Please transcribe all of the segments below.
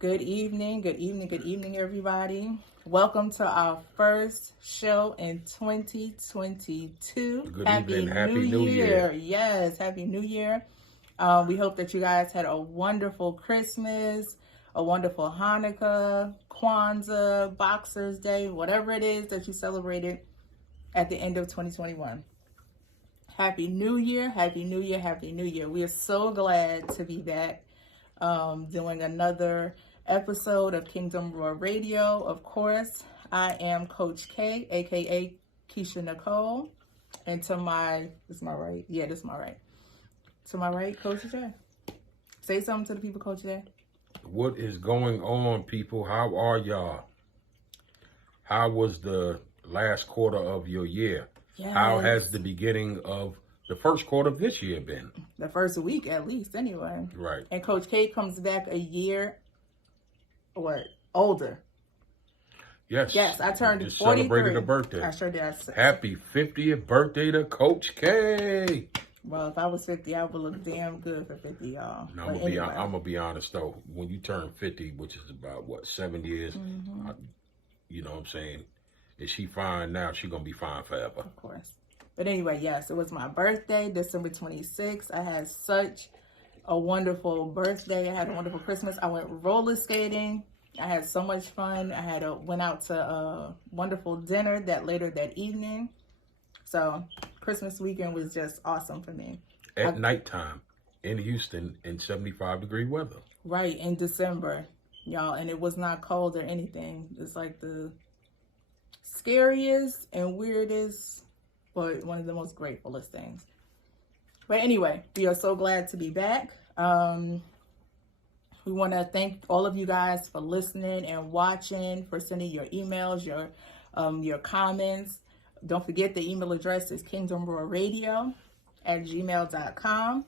Good evening, everybody. Welcome to our first show in 2022. Good evening. Happy New Year. Yes, Happy New Year. We hope that you guys had a wonderful Christmas, a wonderful Hanukkah, Kwanzaa, Boxers Day, whatever it is that you celebrated at the end of 2021. Happy New Year, Happy New Year, Happy New Year. We are so glad to be back doing another episode of Kingdomroarradio. Of course, I am Coach K, aka Keisha Nicole, and to my, this is my right? Yeah, this is my right. To my right, Coach J. Say something to the people, Coach J. What is going on, people? How are y'all? How was the last quarter of your year? Yes. How has the beginning of the first quarter of this year been? The first week, at least, anyway. Right. And Coach K comes back a year, older. Yes. Yes, I turned 43. Celebrated a birthday. I sure did. Happy 50th birthday to Coach K. Well, if I was 50, I would look damn good for 50, y'all. No, I'm gonna be honest though. When you turn 50, which is about 7 years, you know what I'm saying? Is she fine now? She gonna be fine forever. Of course. But anyway, yes, it was my birthday, December 26th. I had such a wonderful birthday. I had a wonderful Christmas. I went roller skating. I had so much fun. Went out to a wonderful dinner later that evening. So Christmas weekend was just awesome for me. At nighttime in Houston in 75-degree weather. Right, in December, y'all. And it was not cold or anything. It's like the scariest and weirdest, but one of the most gratefulest things. But anyway, we are so glad to be back. We want to thank all of you guys for listening and watching, for sending your emails, your comments. Don't forget the email address is kingdomroarradio@gmail.com.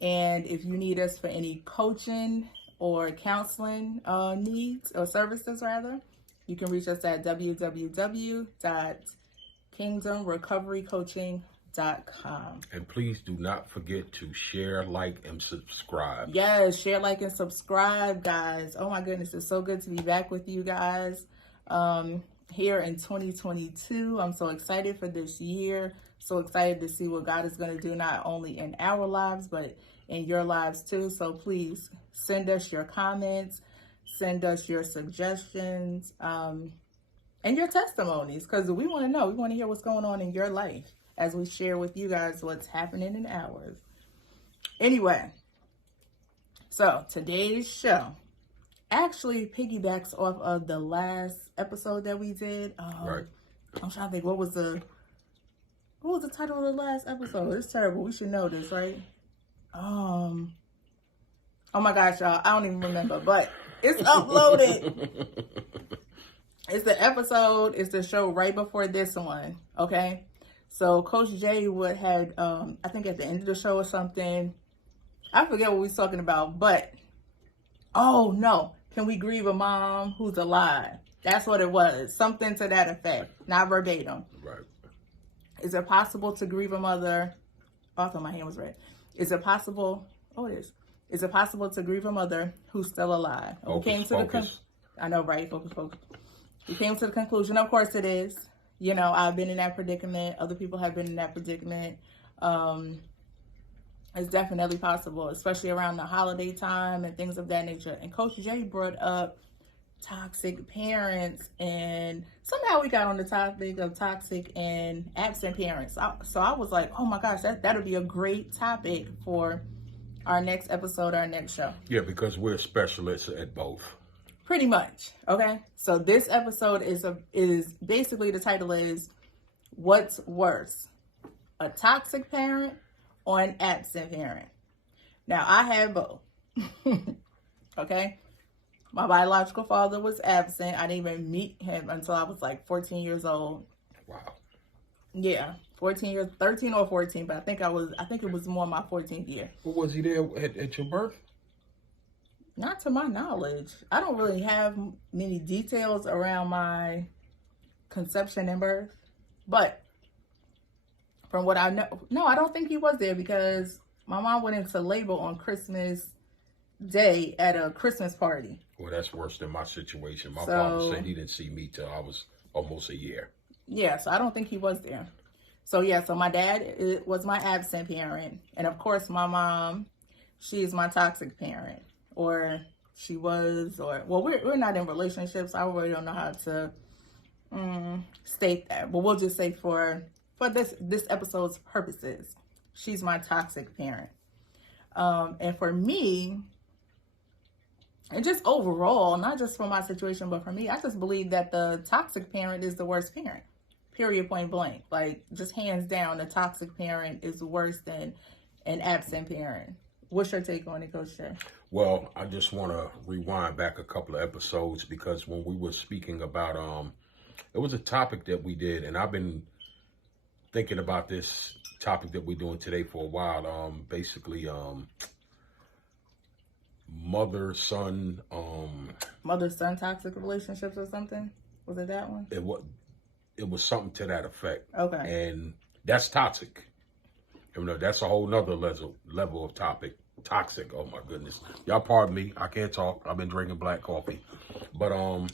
And if you need us for any coaching or counseling needs or services, rather, you can reach us at www.kingdomrecoverycoaching.com. And please do not forget to share, like, and subscribe. Yes, share, like, and subscribe, guys. Oh my goodness, it's so good to be back with you guys here in 2022. I'm so excited for this year. So excited to see what God is going to do, not only in our lives, but in your lives too. So please send us your comments, send us your suggestions, and your testimonies, because we want to know. We want to hear what's going on in your life as we share with you guys what's happening in ours. Anyway, so today's show actually piggybacks off of the last episode that we did. Right. I'm trying to think, what was the title of the last episode? It's terrible. We should know this, right? Oh my gosh, y'all, I don't even remember, but it's uploaded. It's the show right before this one, okay? So Coach J had, I think at the end of the show or something, I forget what we was talking about, but, oh no, can we grieve a mom who's alive? That's what it was, something to that effect, not verbatim. Right. Is it possible to grieve a mother? Oh, I thought my hand was red. Is it possible? Oh, it is. Is it possible to grieve a mother who's still alive? I know, right? Focus. We came to the conclusion, of course it is. You know, I've been in that predicament. Other people have been in that predicament. It's definitely possible, especially around the holiday time and things of that nature. And Coach J brought up toxic parents, and somehow we got on the topic of toxic and absent parents. So I was like, oh my gosh, that'll be a great topic for our next episode, our next show. Yeah, because we're specialists at both. Pretty much. Okay. So this episode is basically, the title is, what's worse, a toxic parent or an absent parent? Now I have both. Okay. My biological father was absent. I didn't even meet him until I was like 14 years old. Wow. Yeah. 13 or 14, but I think it was more my 14th year. Well, was he there at your birth? Not to my knowledge. I don't really have many details around my conception and birth, but from what I know, no, I don't think he was there, because my mom went into labor on Christmas day at a Christmas party. Well, that's worse than my situation. My So- father said he didn't see me till I was almost a year. Yeah, so I don't think he was there. So yeah, so my dad was my absent parent. And of course my mom, she's my toxic parent. Or she was, or, well, we're not in relationships. I really don't know how to state that. But we'll just say for this episode's purposes, she's my toxic parent. And for me, and just overall, not just for my situation, but for me, I just believe that the toxic parent is the worst parent. Period, point blank. Like, just hands down, the toxic parent is worse than an absent parent. What's your take on it, Coach Jay? Well, I just want to rewind back a couple of episodes because when we were speaking about, it was a topic that we did, and I've been thinking about this topic that we're doing today for a while. Basically, mother-son toxic relationships or something? Was it that one? It was something to that effect. Okay. And that's toxic. You know, that's a whole nother level of topic. Toxic. Oh my goodness. Y'all pardon me. I can't talk. I've been drinking black coffee. But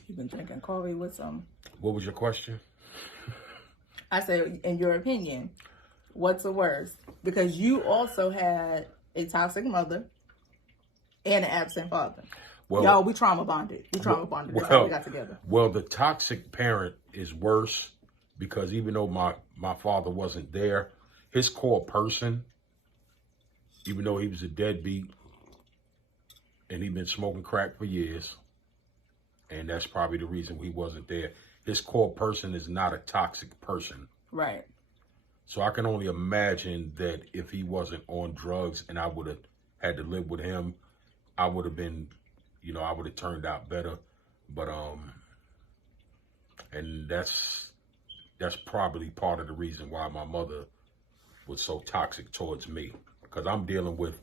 You've been drinking coffee with some. What was your question? I said, in your opinion, what's the worst? Because you also had a toxic mother and an absent father. Well, y'all, we trauma bonded. That's how we got together. Well, the toxic parent is worse because even though my father wasn't there, his core person, even though he was a deadbeat and he'd been smoking crack for years, and that's probably the reason he wasn't there, his core person is not a toxic person. Right. So I can only imagine that if he wasn't on drugs and I would have had to live with him, I would have been, I would have turned out better. But, and that's probably part of the reason why my mother was so toxic towards me, because I'm dealing with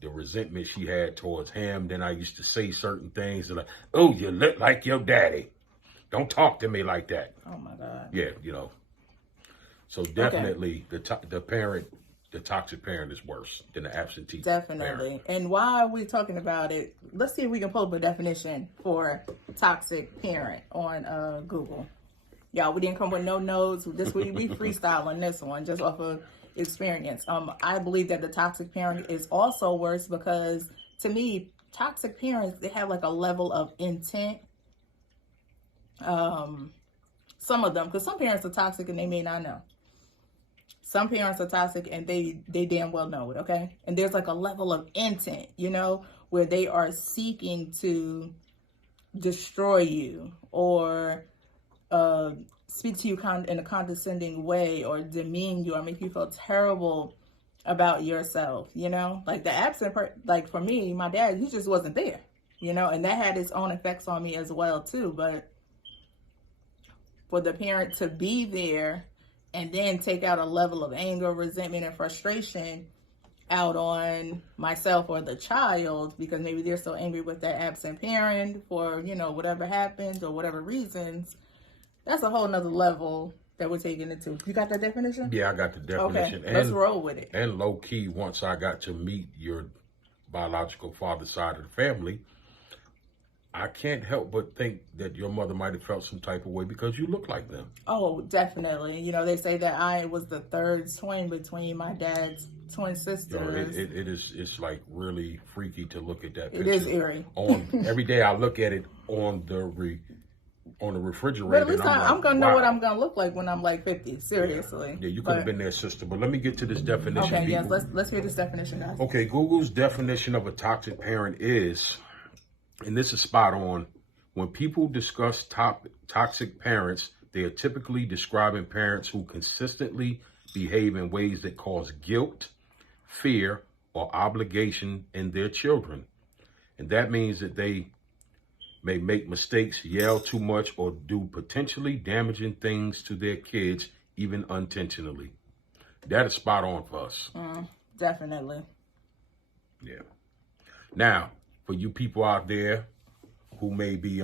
the resentment she had towards him. Then I used to say certain things like, "Oh, you look like your daddy. Don't talk to me like that." Oh my God. Yeah, So definitely the toxic parent is worse than the absentee Definitely. parent. And while we're talking about it, let's see if we can pull up a definition for toxic parent on Google. Y'all, we didn't come with no notes. We freestyling this one just off of experience. I believe that the toxic parent is also worse because, to me, toxic parents, they have like a level of intent. Some of them, because some parents are toxic and they may not know. Some parents are toxic and they damn well know it, okay? And there's like a level of intent, where they are seeking to destroy you or speak to you in a condescending way or demean you or make you feel terrible about yourself, Like the absent like for me, my dad, he just wasn't there, and that had its own effects on me as well too. But for the parent to be there and then take out a level of anger, resentment, and frustration out on myself or the child because maybe they're so angry with their absent parent for, whatever happens or whatever reasons, that's a whole nother level that we're taking it to. You got that definition? Yeah, I got the definition. Okay, let's roll with it. And low key, once I got to meet your biological father's side of the family, I can't help but think that your mother might have felt some type of way because you look like them. Oh, definitely. They say that I was the third twin between my dad's twin sisters. It's like really freaky to look at that picture. It is eerie. Every day I look at it on the refrigerator. But at least I'm going to know what I'm going to look like when I'm like 50. Seriously. Yeah, you could have been there, sister. But let me get to this definition. Okay, yes. Let's hear this definition, guys. Okay, Google's definition of a toxic parent is, and this is spot on, when people discuss toxic parents, they are typically describing parents who consistently behave in ways that cause guilt, fear, or obligation in their children. And that means that they may make mistakes, yell too much, or do potentially damaging things to their kids, even unintentionally. That is spot on for us. Definitely. Yeah. Now, for you people out there who may be,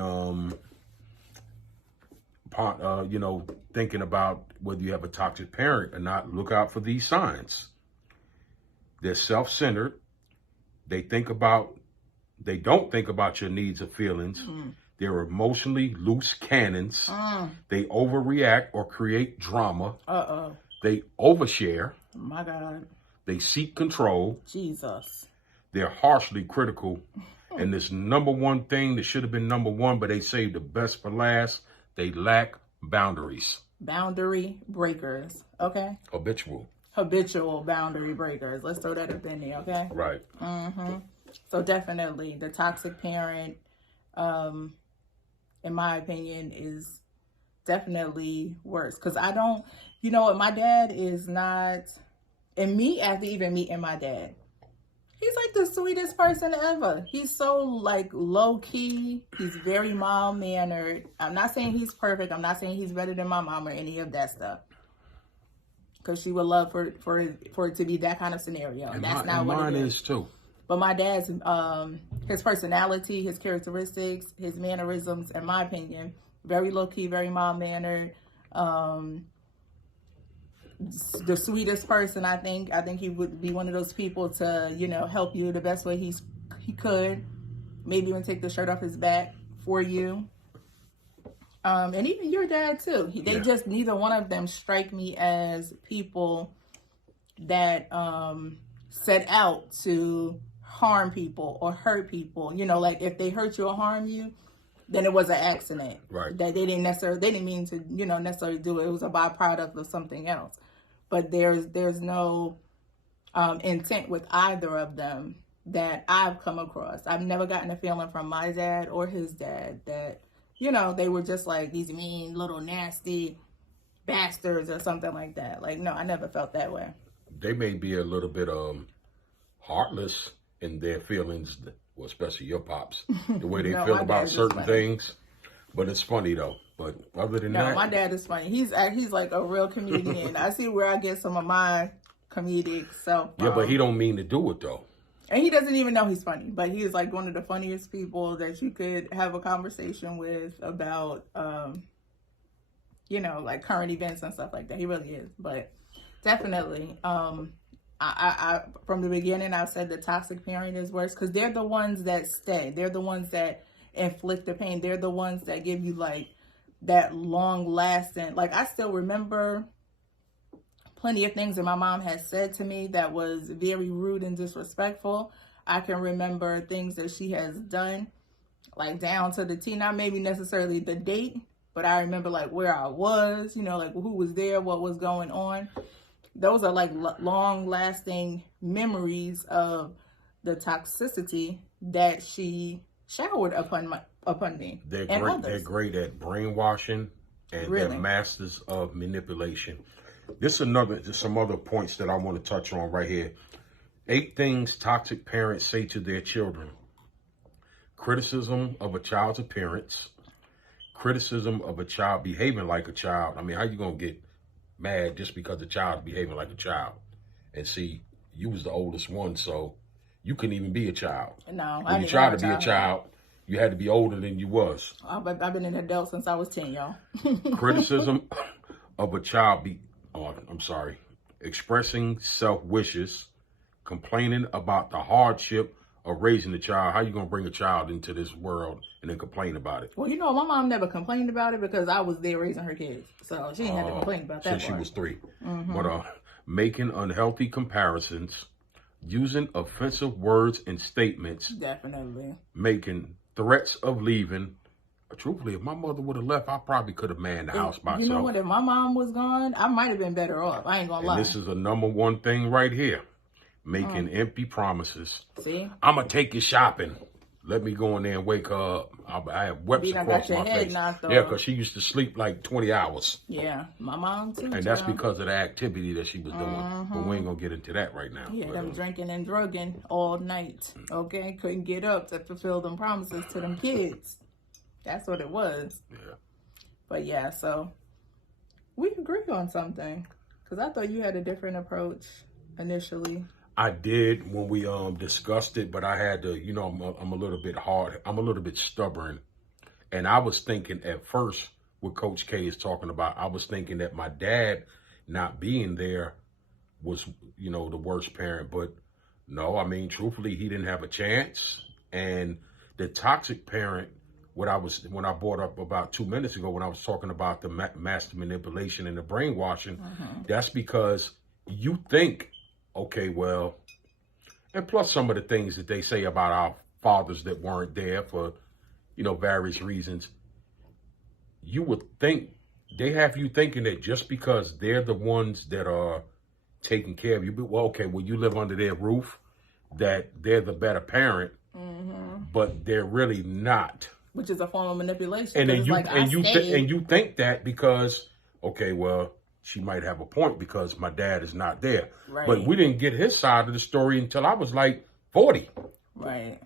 thinking about whether you have a toxic parent or not, look out for these signs. They're self-centered. They think about They don't think about your needs or feelings. They're emotionally loose cannons. They overreact or create drama. They overshare. My God. They seek control. Jesus. They're harshly critical. And this number one thing that should have been number one, but they saved the best for last, they lack boundaries. Boundary breakers. Okay. Habitual Boundary breakers. Let's throw that up in there. Okay. Right. So definitely the toxic parent, in my opinion, is definitely worse. Because I don't, you know what, my dad is not, and me after even meeting my dad, he's like the sweetest person ever. He's so like low key. He's very mild mannered. I'm not saying he's perfect. I'm not saying he's better than my mom or any of that stuff. Because she would love for it to be that kind of scenario. And that's not what it is. Mine is too. But my dad's, his personality, his characteristics, his mannerisms, in my opinion, very low key, very mild mannered. The sweetest person, I think. I think he would be one of those people to, you know, help you the best way he could. Maybe even take the shirt off his back for you. And even your dad too. They just, neither one of them strike me as people that set out to harm people or hurt people. You know, like if they hurt you or harm you, then it was an accident. Right. That they didn't mean to, you know, necessarily do it. It was a byproduct of something else. But there's no intent with either of them that I've come across. I've never gotten a feeling from my dad or his dad that, you know, they were just like these mean little nasty bastards or something like that. Like, no, I never felt that way. They may be a little bit heartless in their feelings, well, especially your pops, the way they feel about certain things. But it's funny though. But other than that, my dad is funny. He's like a real comedian. I see where I get some of my comedic self. Yeah, but he don't mean to do it though. And he doesn't even know he's funny, but he is like one of the funniest people that you could have a conversation with about, you know, like current events and stuff like that. He really is. But definitely, I from the beginning, I've said the toxic parent is worse because they're the ones that stay. They're the ones that inflict the pain. They're the ones that give you like that long lasting, like I still remember plenty of things that my mom has said to me that was very rude and disrespectful. I can remember things that she has done, like down to the T, not maybe necessarily the date, but I remember like where I was, you know, like who was there, what was going on. Those are like long lasting memories of the toxicity that she showered upon me. They're great at brainwashing, and they're masters of manipulation. Just some other points that I want to touch on right here. 8 things toxic parents say to their children. Criticism of a child's appearance. Criticism of a child behaving like a child. I mean, how you going to get mad just because the child is behaving like a child? And see, you was the oldest one, so you couldn't even be a child. No, when you tried to be a child, you had to be older than you was. I've been an adult since I was 10, y'all. Criticism of a child expressing self-wishes, complaining about the hardship of raising a child. How you going to bring a child into this world and then complain about it? Well, you know, my mom never complained about it because I was there raising her kids. So she didn't have to complain about that. Since she was 3. But making unhealthy comparisons, using offensive words and statements. Definitely. Making threats of leaving. Truthfully, if my mother would have left, I probably could have manned the house by myself. You know what? If my mom was gone, I might have been better off. I ain't gonna lie. This is a number one thing right here. Making empty promises. See? I'm going to take you shopping. Let me go in there and wake her up. I have webs across my face. Yeah, because she used to sleep like 20 hours. Yeah, my mom too. And that's because of the activity that she was doing. But we ain't going to get into that right now. Yeah, them drinking and drugging all night. Okay? Couldn't get up to fulfill them promises to them kids. That's what it was. Yeah. But yeah, so we agree on something. Because I thought you had a different approach initially. I did when we discussed it, but I had to, you know, I'm a little bit hard. I'm a little bit stubborn. And I was thinking at first, what Coach K is talking about, I was thinking that my dad not being there was, you know, the worst parent. But no, I mean, truthfully, he didn't have a chance. And the toxic parent, when I brought up about 2 minutes ago, when I was talking about the master manipulation and the brainwashing, that's because you think, okay, well, and plus some of the things that they say about our fathers that weren't there for, various reasons, you would think they have you thinking that just because they're the ones that are taking care of you, well, okay, well, you live under their roof, that they're the better parent, but they're really not. Which is a form of manipulation. And then you you think that because, okay, well, she might have a point because my dad is not there. Right. But we didn't get his side of the story until I was like 40. Right.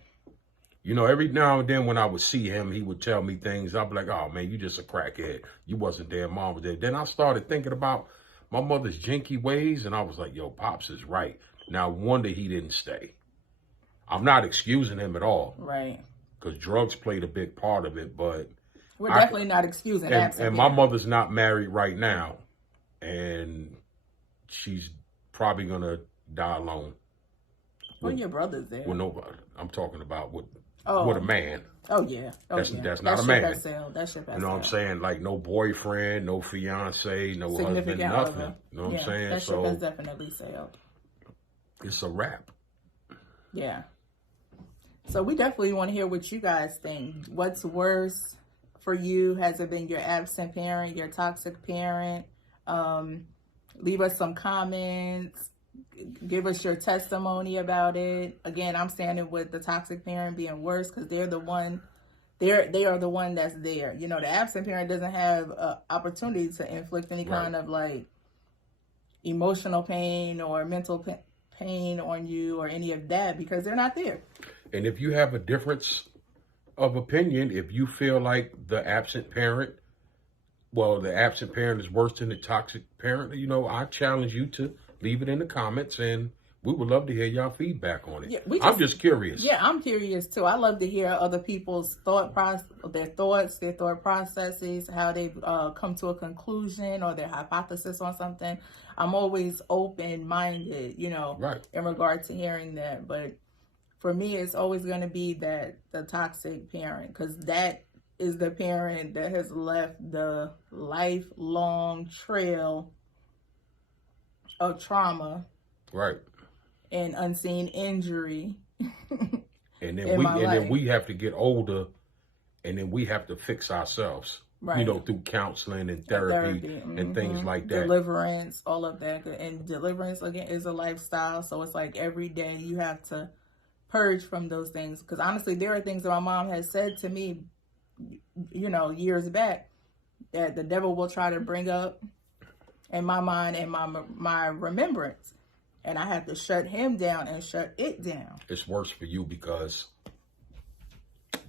Every now and then when I would see him, he would tell me things. I'd be like, oh, man, you just a crackhead. You wasn't there. Mom was there. Then I started thinking about my mother's jinky ways, and I was like, yo, Pops is right. Now, I wonder he didn't stay. I'm not excusing him at all. Right. Because drugs played a big part of it, but... We're definitely not excusing that. And my mother's not married right now, and she's probably going to die alone. Well, your brother's there. Well, nobody. I'm talking about with a man. Oh, yeah. That's not a man. That ship has sailed. You know what I'm saying? Like no boyfriend, no fiance, no husband, nothing. You know what I'm saying? That ship has definitely sailed. It's a wrap. Yeah. So we definitely want to hear what you guys think. What's worse for you? Has it been your absent parent, your toxic parent? Leave us some comments. Give us your testimony about it. Again, I'm standing with the toxic parent being worse because they're the one. They are the one that's there. The absent parent doesn't have an opportunity to inflict any kind of like emotional pain or mental pain on you or any of that because they're not there. And if you have a difference of opinion, if you feel like the absent parent is worse than the toxic parent, I challenge you to leave it in the comments, and we would love to hear y'all feedback on it. Yeah, I'm just curious. Yeah, I'm curious too. I love to hear other people's thought processes, how they've come to a conclusion or their hypothesis on something. I'm always open-minded, right, in regard to hearing that. But for me, it's always going to be the toxic parent, because that is the parent that has left the lifelong trail of trauma, right, and unseen injury. And then we have to get older, and then we have to fix ourselves, right, through counseling and therapy and things like that. Deliverance, all of that. And deliverance, again, is a lifestyle. So it's like every day you have to purge from those things. Because honestly, there are things that my mom has said to me, years back, that the devil will try to bring up in my mind and my remembrance. And I had to shut him down and shut it down. It's worse for you because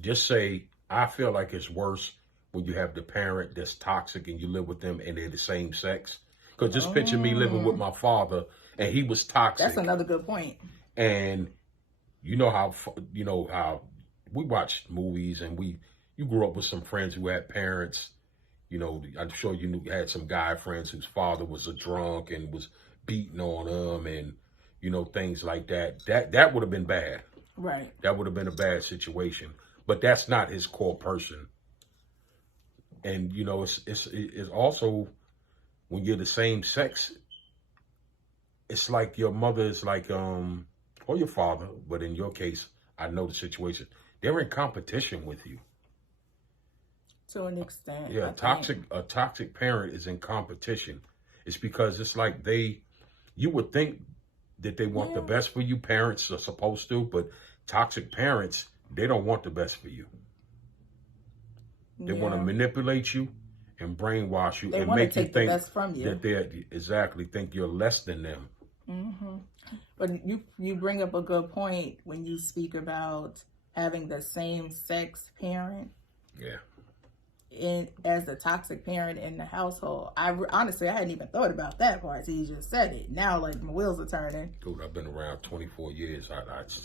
just say, I feel like it's worse when you have the parent that's toxic and you live with them and they're the same sex. Because just picture me living with my father and he was toxic. That's another good point. And you know how we watch movies and you grew up with some friends who had parents. I'm sure you had some guy friends whose father was a drunk and was beating on them and, things like that. That would have been bad. Right. That would have been a bad situation. But that's not his core person. And, it's also when you're the same sex, it's like your mother is like, or your father, but in your case, I know the situation. They're in competition with you. To an extent. Yeah, a toxic parent is in competition. It's because it's like you would think that they want the best for you. Parents are supposed to, but toxic parents, they don't want the best for you. They want to manipulate you and brainwash you and make you think that they think you're less than them. Mm-hmm. But you bring up a good point when you speak about having the same sex parent. Yeah. As the toxic parent in the household. Honestly, I hadn't even thought about that part till you just said it. Now, like, my wheels are turning. Dude, I've been around 24 years.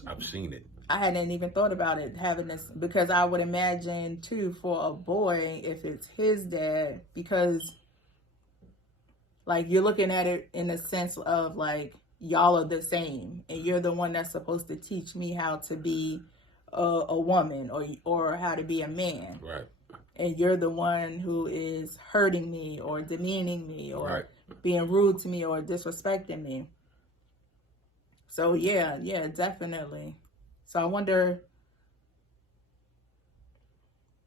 I've seen it. I hadn't even thought about it, having this, because I would imagine, too, for a boy, if it's his dad, because, like, you're looking at it in the sense of, like, y'all are the same, and you're the one that's supposed to teach me how to be a woman or how to be a man. Right. And you're the one who is hurting me or demeaning me or Right. being rude to me or disrespecting me. So yeah, definitely. So I wonder.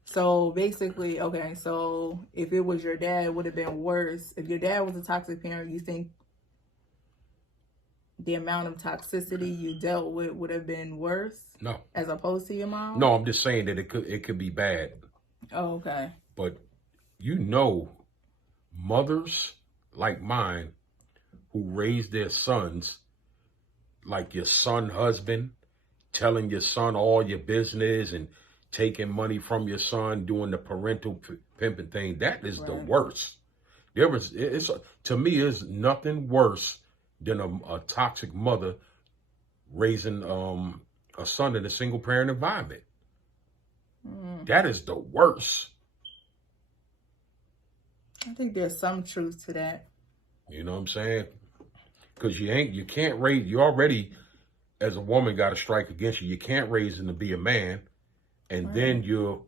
So basically, okay, so if it was your dad, it would have been worse. If your dad was a toxic parent, you think the amount of toxicity you dealt with would have been worse? No. As opposed to your mom? No, I'm just saying that it could be bad. Oh, okay. But mothers like mine who raise their sons like your son husband, telling your son all your business and taking money from your son, doing the parental pimping thing, that is the worst. To me, it's nothing worse than a toxic mother raising a son in a single parent environment. That is the worst. I think there's some truth to that. You know what I'm saying? Because you can't raise, you already, as a woman, got a strike against you. You can't raise him to be a man. And then you're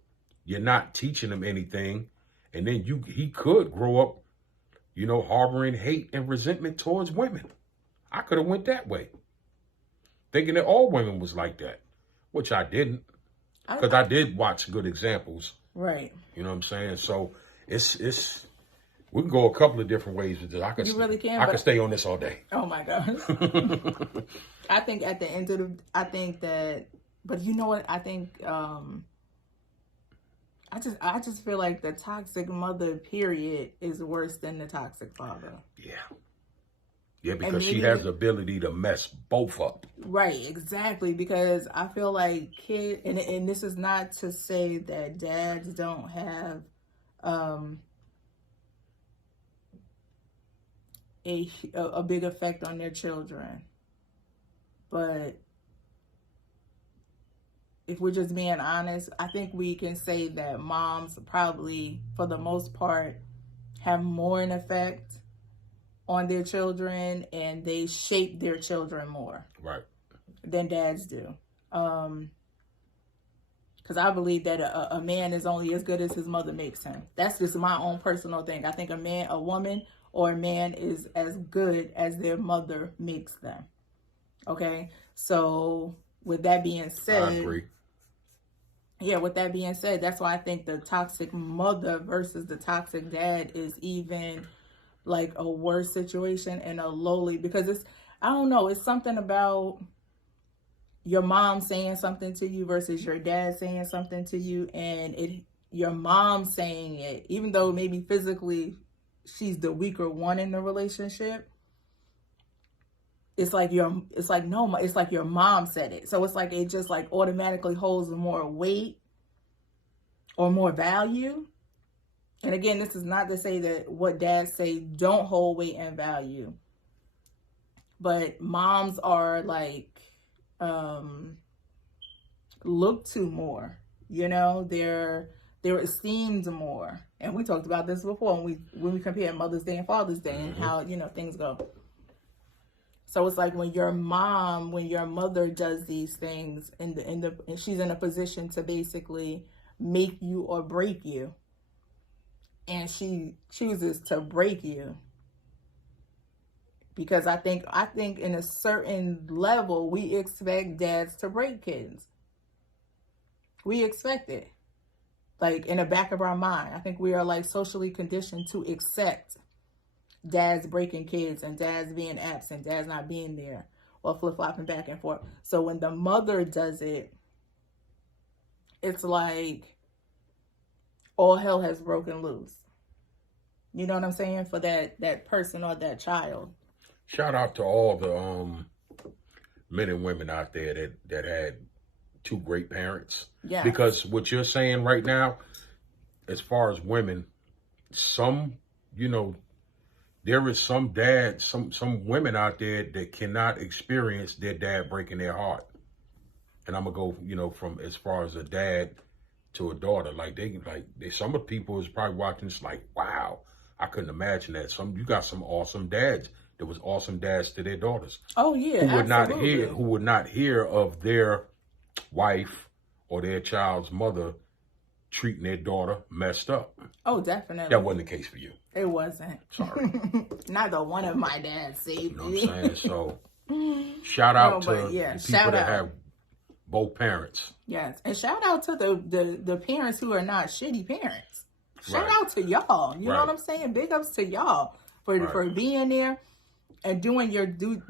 not teaching him anything. And then he could grow up, harboring hate and resentment towards women. I could have went that way. Thinking that all women was like that, which I didn't. Because I did watch good examples. Right. You know what I'm saying? So it's we can go a couple of different ways with this. I could stay on this all day. Oh my God. I think at the end of but you know what? I think I just feel like the toxic mother period is worse than the toxic father. Yeah. Yeah, because she has the ability to mess both up. Right, exactly. Because I feel like kids, and this is not to say that dads don't have a big effect on their children. But if we're just being honest, I think we can say that moms probably, for the most part, have more an effect on their children, and they shape their children more than dads do. Because I believe that a man is only as good as his mother makes him. That's just my own personal thing. I think a woman or a man is as good as their mother makes them. Okay? So with that being said, I agree. Yeah, with that being said, that's why I think the toxic mother versus the toxic dad is even like a worse situation and a lowly, because I don't know, it's something about your mom saying something to you versus your dad saying something to you, and your mom saying it, even though maybe physically she's the weaker one in the relationship, it's like your mom said it. So it's like it just like automatically holds more weight or more value. And again, this is not to say that what dads say don't hold weight and value. But moms are like looked to more. They're esteemed more. And we talked about this before when we compared Mother's Day and Father's Day and how, things go. So it's like when your mother does these things and she's in a position to basically make you or break you, and she chooses to break you, because I think in a certain level we expect dads to break kids. We expect it, like in the back of our mind. I think we are like socially conditioned to accept dads breaking kids and dads being absent, dads not being there, or flip-flopping back and forth. So when the mother does it, it's like all hell has broken loose. You know what I'm saying? For that person or that child. Shout out to all the men and women out there that had two great parents. Yeah. Because what you're saying right now, as far as women, some, there is some dads, some women out there that cannot experience their dad breaking their heart. And I'm gonna go, from as far as a dad to a daughter, some of the people is probably watching this like, wow, I couldn't imagine that. You got some awesome dads. There was awesome dads to their daughters. Oh yeah, who would not hear of their wife or their child's mother treating their daughter messed up. Oh, definitely. That wasn't the case for you. It wasn't. Sorry. Neither one of my dads saved You know what me. I'm saying? So, shout out to the people that have both parents. Yes, and shout out to the parents who are not shitty parents. Shout out to y'all. You know what I'm saying? Big ups to y'all for being there and doing your due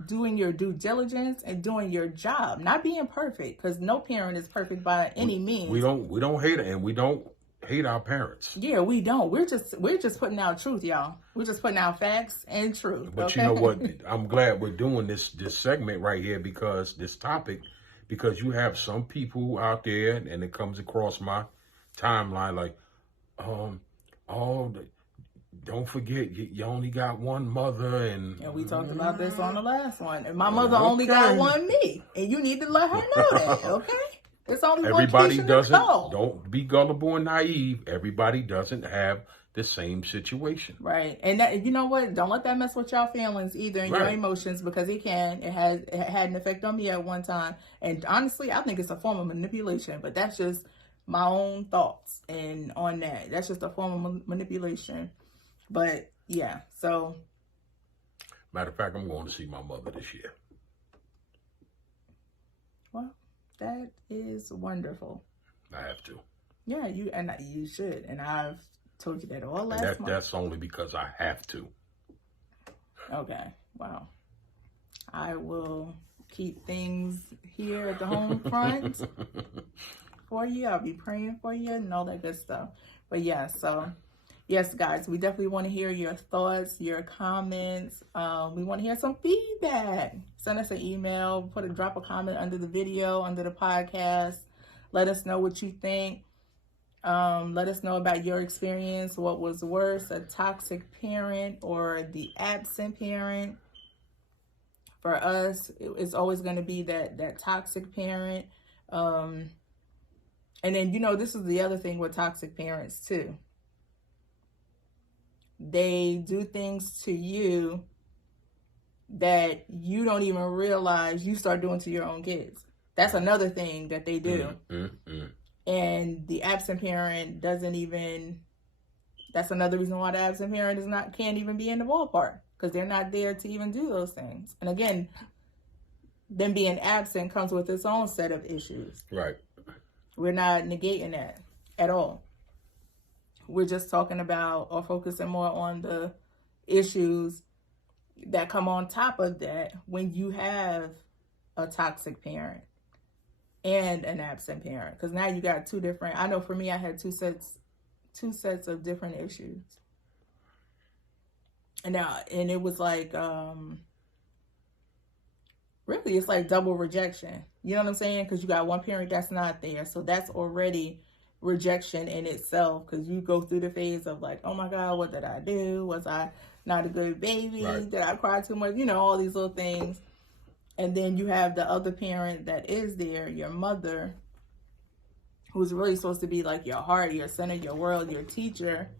diligence and doing your job. Not being perfect, because no parent is perfect by any means. We don't hate it, and we don't hate our parents. Yeah, we don't. We're just putting out truth, y'all. We're just putting out facts and truth. But you know what? I'm glad we're doing this segment right here, because this topic, because you have some people out there, and it comes across my timeline like, don't forget, you only got one mother, and we talked about this on the last one. And my mother only got one me, and you need to let her know that, okay? It's only everybody one doesn't. Don't be gullible and naive. Everybody doesn't have the same situation, right? And that, you know what? Don't let that mess with your feelings either and your emotions, because it can. It had an effect on me at one time, and honestly, I think it's a form of manipulation. But that's just my own thoughts and on that. That's just a form of manipulation. But yeah, so. Matter of fact, I'm going to see my mother this year. Well, that is wonderful. I have to. Yeah, you should. And I've told you that all last month. That's only because I have to. Okay. Wow. I will keep things here at the home front for you. I'll be praying for you and all that good stuff. But yeah, so yes, guys, we definitely want to hear your thoughts, your comments. We want to hear some feedback. Send us an email, drop a comment under the video, under the podcast. Let us know what you think. Let us know about your experience. What was worse, a toxic parent or the absent parent? For us, it's always going to be that toxic parent. And then, this is the other thing with toxic parents too. They do things to you that you don't even realize you start doing to your own kids. That's another thing that they do. And the absent parent doesn't even, that's another reason why the absent parent can't even be in the ballpark, because they're not there to even do those things. And again, them being absent comes with its own set of issues. Right. We're not negating that at all. We're just talking about or focusing more on the issues that come on top of that when you have a toxic parent and an absent parent. Because now you got two different, I know for me, I had two sets of different issues. And it was like, really, it's like double rejection. You know what I'm saying? Because you got one parent that's not there. So that's already rejection in itself, because you go through the phase of like, oh my God, what did I do? Was I not a good baby? Right. Did I cry too much? All these little things. And then you have the other parent that is there, your mother, who's really supposed to be like your heart, your center, your world, your teacher,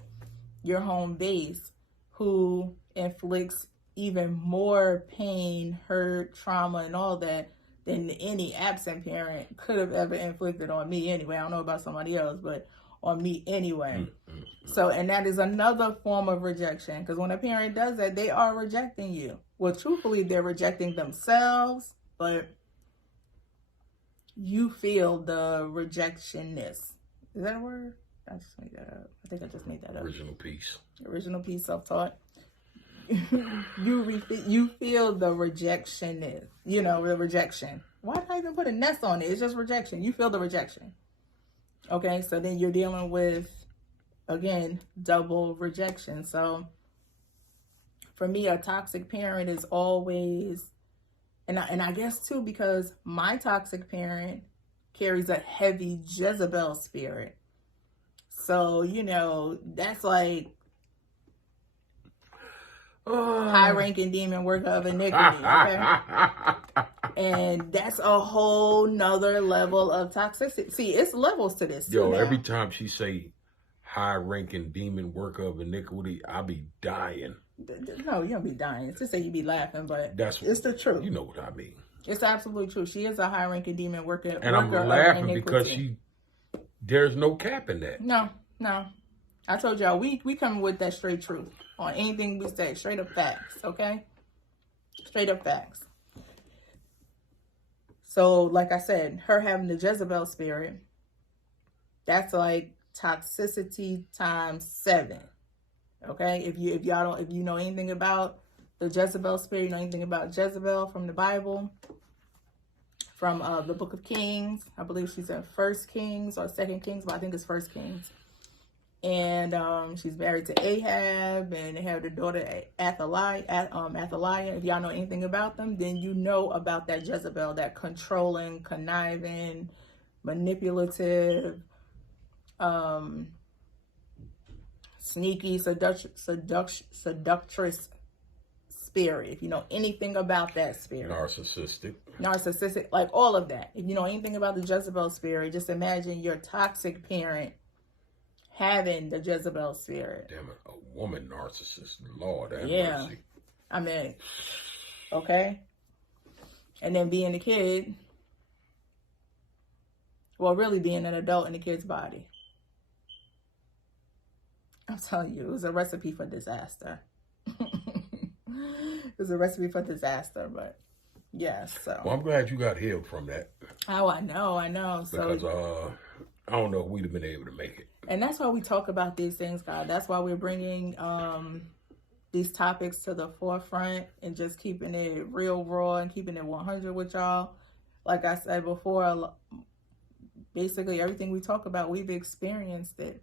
your home base, who inflicts even more pain, hurt, trauma, and all that than any absent parent could have ever inflicted on me anyway. I don't know about somebody else, but on me anyway. So, and that is another form of rejection, because when a parent does that, they are rejecting you. Well, truthfully, they're rejecting themselves, but you feel the rejectionness. Is that a word? I just made that up. I think I just made that up. Original piece, self-taught. You feel the rejectionness, the rejection. Why did I even put a nest on it? It's just rejection. You feel the rejection. Okay, so then you're dealing with, again, double rejection. So for me, a toxic parent is always, and I guess too, because my toxic parent carries a heavy Jezebel spirit. So, that's like high-ranking demon worker of iniquity, okay? And that's a whole nother level of toxicity. See, it's levels to this. Yo, every time she say high-ranking demon worker of iniquity, I be dying. No, you don't be dying. It's just say you be laughing, but it's the truth. You know what I mean. It's absolutely true. She is a high-ranking demon worker. And I'm laughing because she There's no cap in that. No. I told y'all, we come with that straight truth on anything we say. Straight up facts, okay? Straight up facts. So, like I said, her having the Jezebel spirit, that's like toxicity times 7. Okay? If you know anything about the Jezebel spirit, you know anything about Jezebel from the Bible, from the book of Kings. I believe she's in 1 Kings or 2 Kings, but I think it's 1 Kings. And she's married to Ahab, and they have the daughter Athaliah. If y'all know anything about them, then you know about that Jezebel, that controlling, conniving, manipulative, sneaky, seductress spirit. If you know anything about that spirit. Narcissistic, like all of that. If you know anything about the Jezebel spirit, just imagine your toxic parent having the Jezebel spirit. Damn it, a woman narcissist. Lord have mercy. I mean, okay. And then being a kid, well, really being an adult in the kid's body. I'm telling you, it was a recipe for disaster. It was a recipe for disaster, but yes. So. Well, I'm glad you got healed from that. Oh, I know. Because I don't know if we'd have been able to make it. And that's why we talk about these things, God. That's why we're bringing these topics to the forefront and just keeping it real raw and keeping it 100 with y'all. Like I said before, basically everything we talk about, we've experienced it.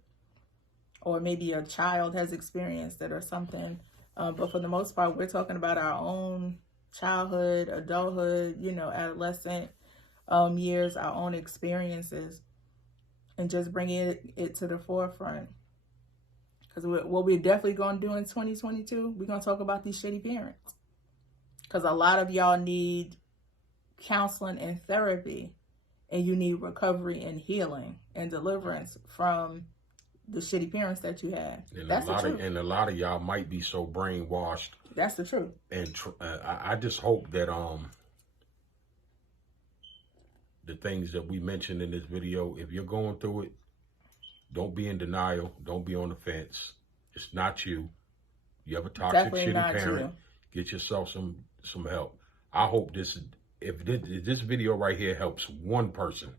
Or maybe a child has experienced it or something. But for the most part, we're talking about our own childhood, adulthood, adolescent years, our own experiences. And just bringing it to the forefront. Because what we're definitely going to do in 2022, we're going to talk about these shitty parents. Because a lot of y'all need counseling and therapy. And you need recovery and healing and deliverance from the shitty parents that you had. That's the truth. And a lot of y'all might be so brainwashed. That's the truth. And I just hope that the things that we mentioned in this video, if you're going through it, don't be in denial. Don't be on the fence. It's not you. You have a toxic, shitty parent. Get yourself some help. I hope if this video right here helps one person,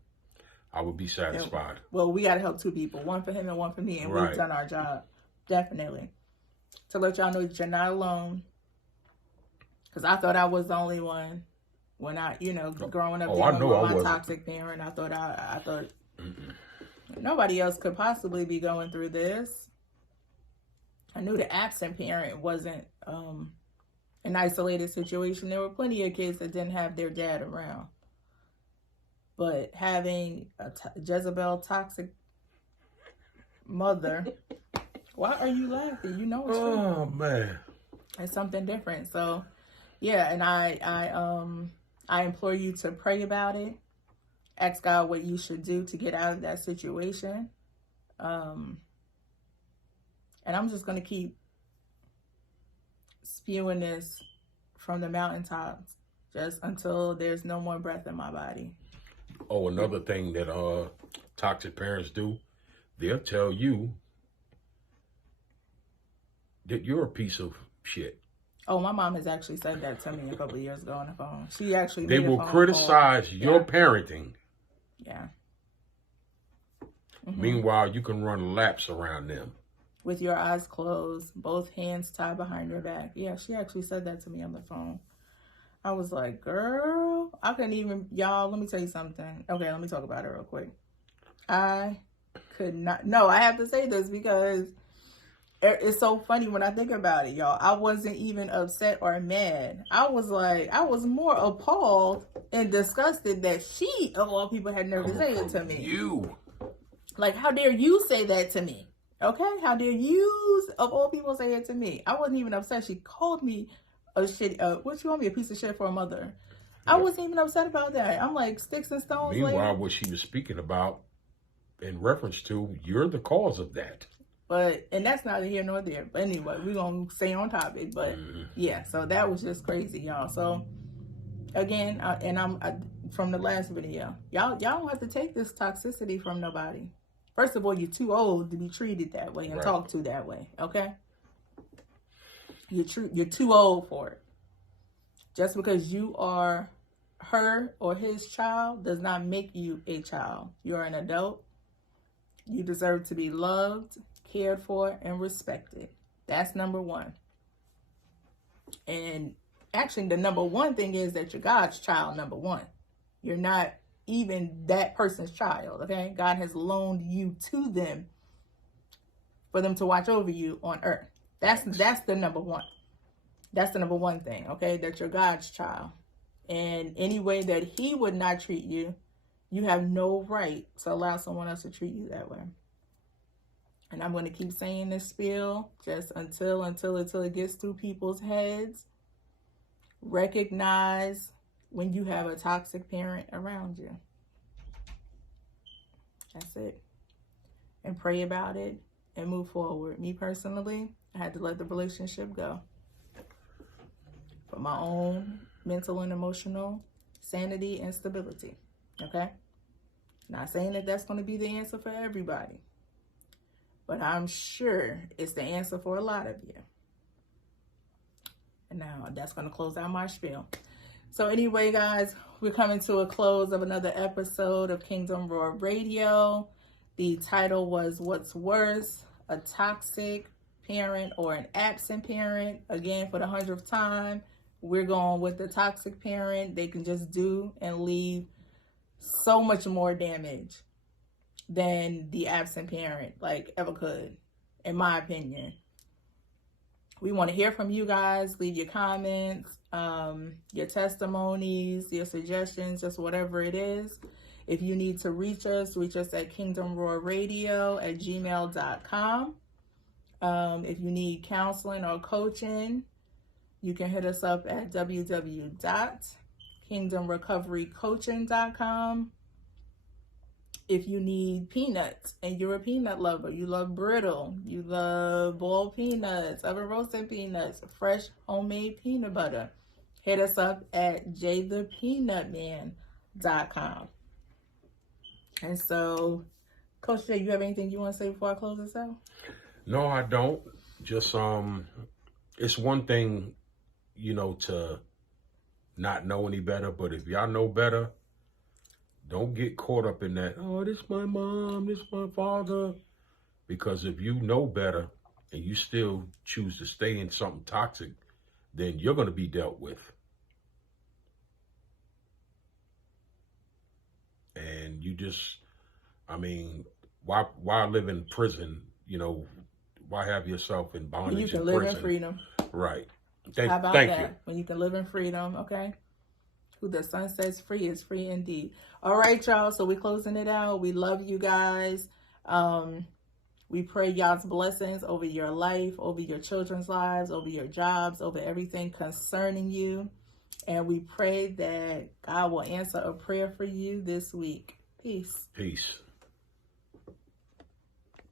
I would be satisfied. Well, we got to help 2 people. One for him and one for me. And we've done our job. Definitely. To let y'all know that you're not alone. Because I thought I was the only one. When I, growing up dealing with my toxic parent, I thought nobody else could possibly be going through this. I knew the absent parent wasn't an isolated situation. There were plenty of kids that didn't have their dad around. But having a Jezebel toxic mother, why are you laughing? You know it's true. Oh, man. It's something different. So, yeah, and I implore you to pray about it. Ask God what you should do to get out of that situation. And I'm just going to keep spewing this from the mountaintops just until there's no more breath in my body. Oh, another thing that toxic parents do, they'll tell you that you're a piece of shit. Oh, my mom has actually said that to me a couple of years ago on the phone. She actually They will criticize your parenting. Yeah. Mm-hmm. Meanwhile, you can run laps around them. With your eyes closed, both hands tied behind your back. Yeah, she actually said that to me on the phone. I was like, girl, I couldn't even, y'all, let me tell you something. Okay, let me talk about it real quick. I could not, no, I have to say this because it's so funny when I think about it, y'all. I wasn't even upset or mad. I was more appalled and disgusted that she, of all people, had nerve to say it to me. You. Like, how dare you say that to me? Okay? How dare you, of all people, say it to me? I wasn't even upset. She called me a shit, what you want me, a piece of shit for a mother? I wasn't even upset about that. I'm like, sticks and stones. Meanwhile, what she was speaking about in reference to, you're the cause of that. But, and that's neither here nor there. But anyway, we're going to stay on topic. But yeah, so that was just crazy, y'all. So again, I'm from the last video, y'all don't have to take this toxicity from nobody. First of all, you're too old to be treated that way and Right. talked to that way, okay? You're too old for it. Just because you are her or his child does not make you a child. You're an adult. You deserve to be loved, cared for, and respected. That's number one. And actually, the number one thing is that you're God's child, number one. You're not even that person's child, okay? God has loaned you to them for them to watch over you on earth. That's the number one. That's the number one thing, okay? That you're God's child. And any way that he would not treat you, you have no right to allow someone else to treat you that way. And I'm going to keep saying this spiel just until it gets through people's heads. Recognize when you have a toxic parent around you. That's it. And pray about it and move forward. Me personally, I had to let the relationship go for my own mental and emotional sanity and stability. Okay? Not saying that that's going to be the answer for everybody, but I'm sure it's the answer for a lot of you. And now that's going to close out my spiel. So anyway, guys, we're coming to a close of another episode of Kingdomroarradio. The title was What's Worse, a Toxic Parent or an Absent Parent? Again, for the 100th time, we're going with the toxic parent. They can just do and leave so much more damage than the absent parent like ever could, in my opinion. We want to hear from you guys. Leave your comments, your testimonies, your suggestions, just whatever it is. If you need to reach us at kingdomroarradio@gmail.com. If you need counseling or coaching, you can hit us up at www.kingdomrecoverycoaching.com. If you need peanuts and you're a peanut lover, you love brittle, you love boiled peanuts, oven roasted peanuts, fresh homemade peanut butter, hit us up at jthepeanutman.com. And so, Coach Jay, you have anything you want to say before I close this out? No, I don't. Just it's one thing, to not know any better, but if y'all know better, don't get caught up in that, oh, this my mom, this my father. Because if you know better and you still choose to stay in something toxic, then you're going to be dealt with. And you just, why live in prison? Why have yourself in bondage? You can live in freedom. Right. How about thank that? you. When you can live in freedom, okay? Who the sun sets free is free indeed. All right, y'all. So we're closing it out. We love you guys. We pray y'all's blessings over your life, over your children's lives, over your jobs, over everything concerning you. And we pray that God will answer a prayer for you this week. Peace. Peace.